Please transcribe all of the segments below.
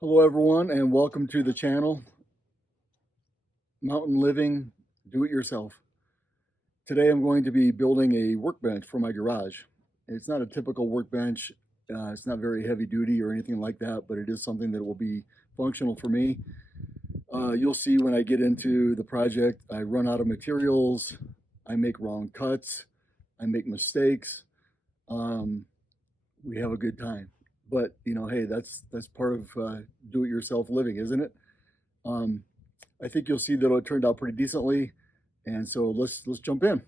Hello everyone and welcome to the channel, Mountain Living Do-It-Yourself. Today I'm going to be building a workbench for my garage. It's not a typical workbench, it's not very heavy duty or anything like that, but it is something that will be functional for me. You'll see when I get into the project, I run out of materials, I make wrong cuts, I make mistakes, we have a good time. But hey, that's part of do-it-yourself living, isn't it? I think you'll see that it turned out pretty decently, and so let's jump in.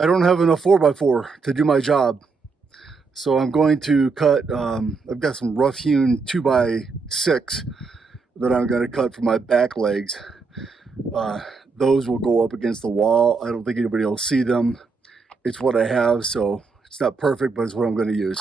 I don't have enough 4x4 to do my job, so I'm going to cut, I've got some rough hewn 2x6 that I'm going to cut for my back legs. Those will go up against the wall. I don't think anybody will see them. It's what I have, so it's not perfect, but it's what I'm going to use.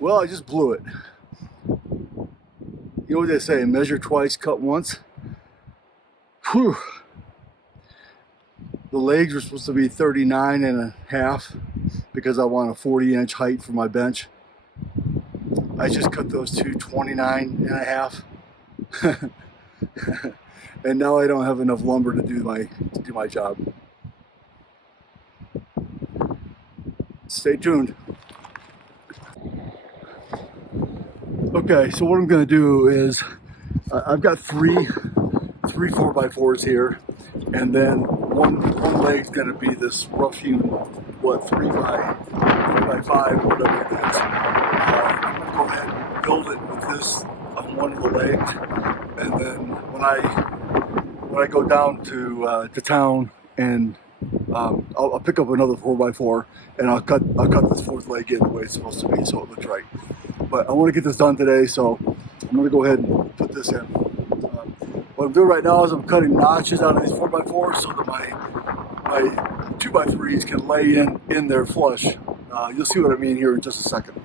Well, I just blew it. You know what they say, measure twice, cut once? Whew. The legs are supposed to be 39.5 because I want a 40-inch height for my bench. I just cut those to 29.5. And now I don't have enough lumber to do my job. Stay tuned. Okay, so what I'm going to do is I've got three 4x4s here, and then one leg's going to be this rough hewn 3x5, whatever it is. I'm going to go ahead and build it with this on one of the legs, and then when I go down to town, and I'll pick up another 4x4 and I'll cut this fourth leg in the way it's supposed to be, so it looks right. But I want to get this done today, so I'm going to go ahead and put this in. What I'm doing right now is I'm cutting notches out of these 4x4s so that my 2x3s can lay in there flush. You'll see what I mean here in just a second.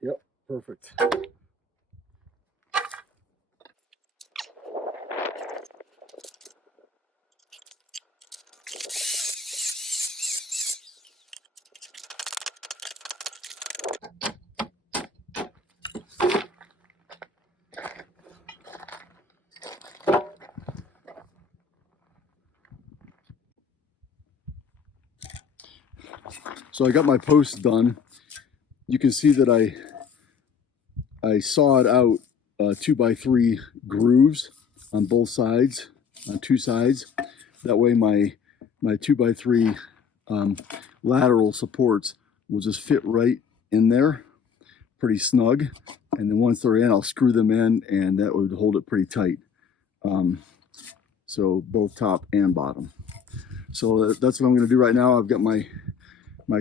Yep, perfect. So I got my post done. You can see that I sawed out 2x3 grooves on both sides, on two sides. That way my 2x3 lateral supports will just fit right in there, pretty snug. And then once they're in, I'll screw them in, and that would hold it pretty tight. So both top and bottom. So that's what I'm going to do right now. I've got my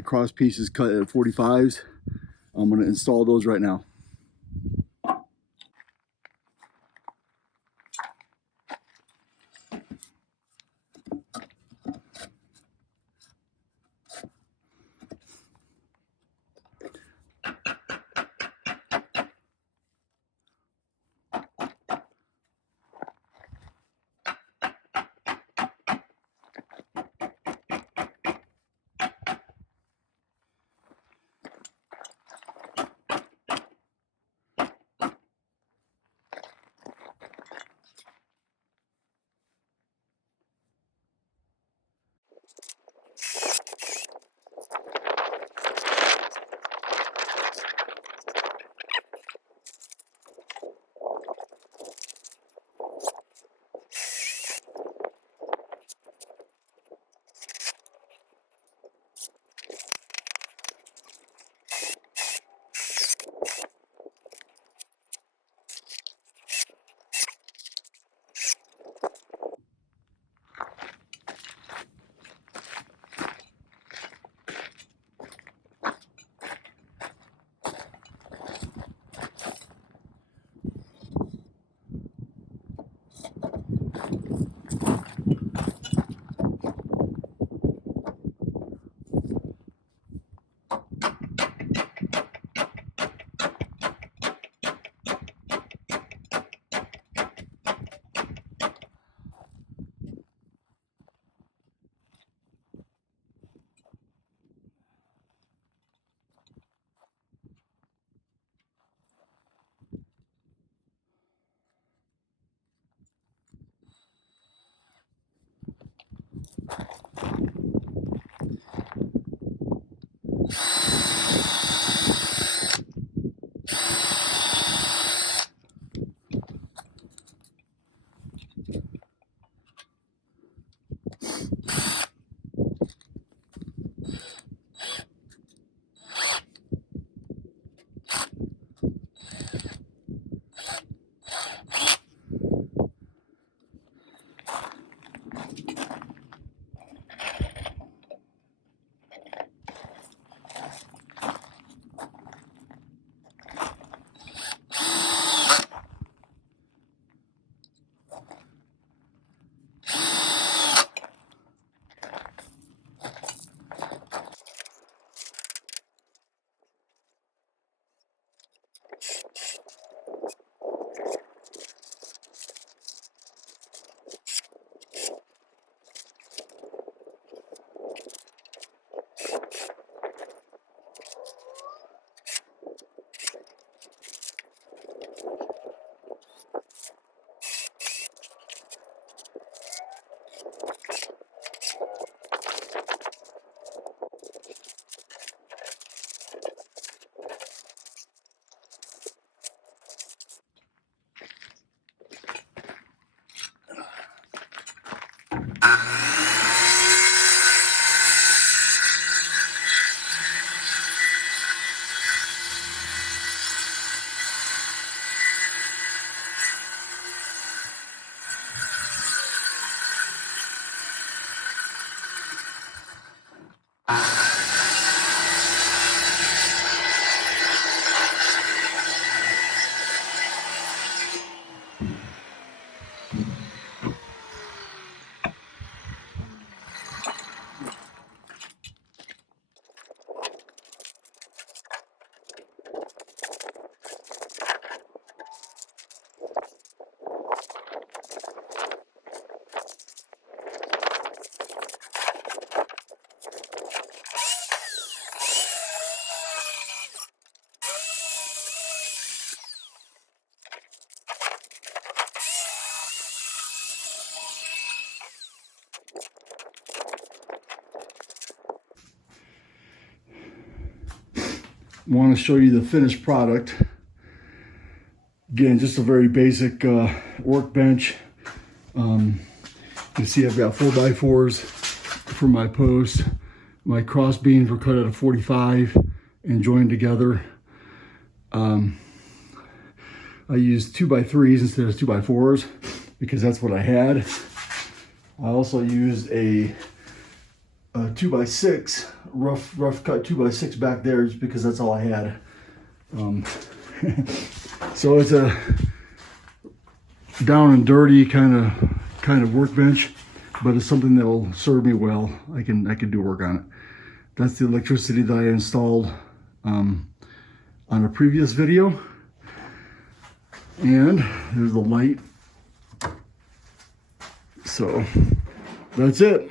cross pieces cut at 45s. I'm going to install those right now. want to show you the finished product. Again, just a very basic workbench. You can see I've got 4x4s for my posts. My cross beams were cut at a 45 and joined together. I used 2x3s instead of 2x4s because that's what I had. I also used a 2x6, rough cut 2x6 back there just because that's all I had. So it's a down and dirty kind of workbench, but it's something that'll serve me well. I can do work on it. That's the electricity that I installed on a previous video. And there's the light. So that's it.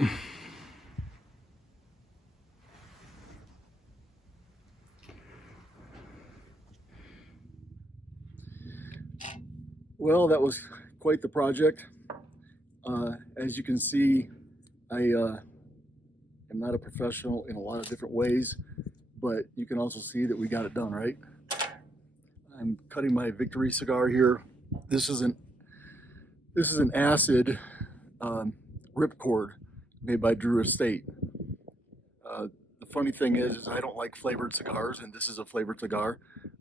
Well, that was quite the project. As you can see, I am not a professional in a lot of different ways, but you can also see that we got it done, right? I'm cutting my victory cigar here. This is an acid ripcord made by Drew Estate. The funny thing is I don't like flavored cigars, and this is a flavored cigar.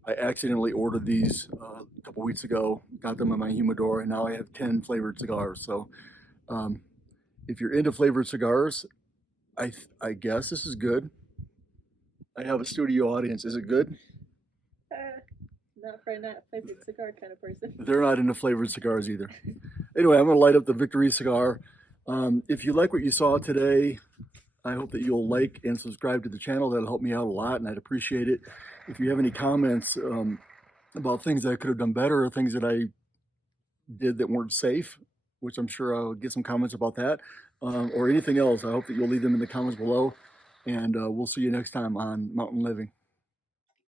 I accidentally ordered these a couple weeks ago, got them in my humidor, and now I have 10 flavored cigars. So if you're into flavored cigars, I guess this is good. I have a studio audience. Is it good? Not a flavored cigar kind of person. They're not into flavored cigars either. Anyway, I'm going to light up the Victory cigar. If you like what you saw today, I hope that you'll like and subscribe to the channel. That'll help me out a lot, and I'd appreciate it. If you have any comments about things that I could have done better or things that I did that weren't safe, which I'm sure I'll get some comments about that, or anything else, I hope that you'll leave them in the comments below. And we'll see you next time on Mountain Living.